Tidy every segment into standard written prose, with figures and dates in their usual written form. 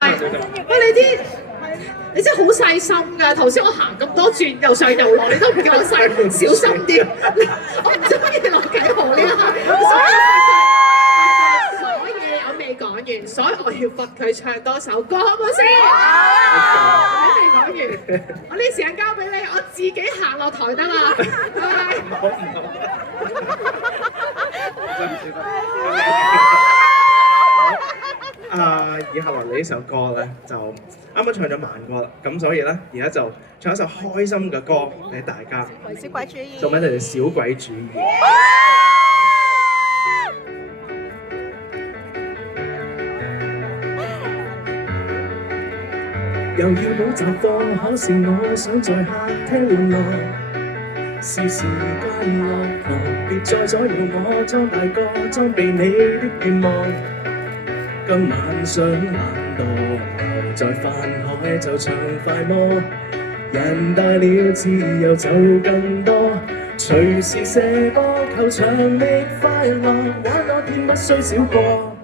係，喂你真係好細心㗎。頭先我行咁多轉，又上又落，你都唔叫我細小心啲。我唔中意落啟豪呢一下，所以我未講完，所以我要罰佢唱多首歌，好唔好先？我未講完，我呢時間交俾你，我自己行落台得啦。拜拜。以後嚟呢首歌咧，就啱啱唱咗慢歌啦，咁所以咧，而家就唱一首開心嘅歌俾大家，小鬼主義，做咩你哋小鬼主義？又要補習課，考試我想在客廳玩樂，是時間落堂，別再左右我，裝大個，裝備你的願望。今晚想懶惰，後再返海就唱快魔。人大了自由就更多，隨時射波球場覓快樂，玩多天不需少過。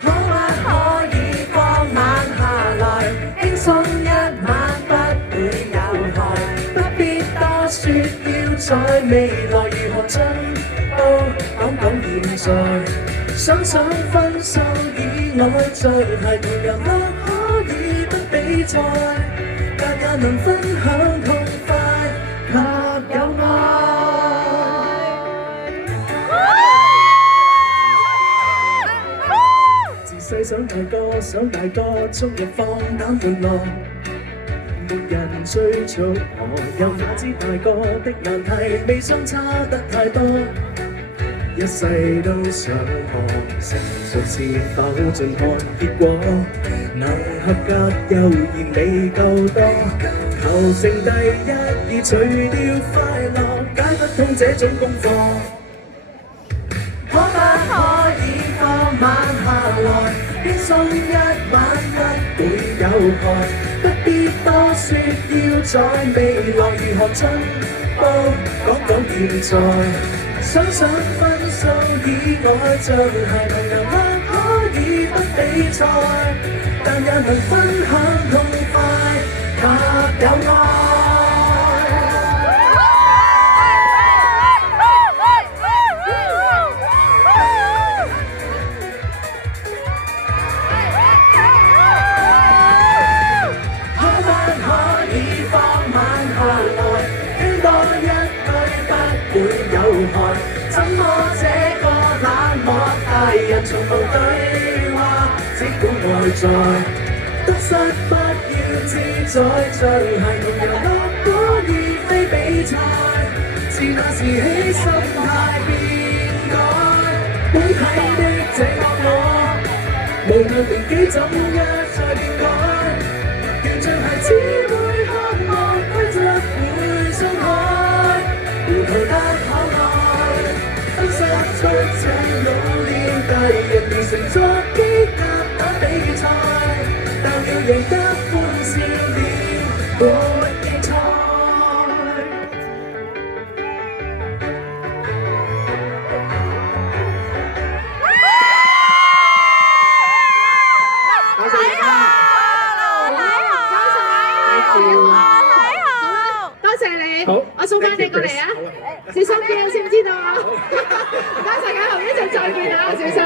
可不可以放慢下來，輕鬆一晚不會有害，不必多說，要在未來如何進步，講現在。想分數以外，像係同遊樂可以不比賽，但也能分享痛快及有愛。自細想大個，終日放膽玩樂，沒人追逐我，又哪知大個的難題未相差得太多。一世都想學，成熟是否盡看結果？能合格又嫌未夠多，求成第一已除掉快樂，解不通這種功課。可不可以放慢下來，輕鬆一晚不會有害，不必多說，要在未來如何進步，講現在。想分數以外，像係同遊樂可以不比賽，但也能分享痛快及有愛。可不可以放慢下來，聽多一句不會有害。怎麼這個冷漠大人從無對話，只管外在，得失不要自在，像係同遊樂可以非比賽，自那時起心態變改，本體的這個我，無論年紀怎樣再變改，原像孩子會渴望規則會鬆開，糊塗得可愛。失出這老練大人變成作機甲打比賽，但要贏得歡笑臉沒競賽。多謝你，我送翻你過嚟啊！小心啲啊，知唔知道啊？唔該曬，家豪一陣再見啊，小心。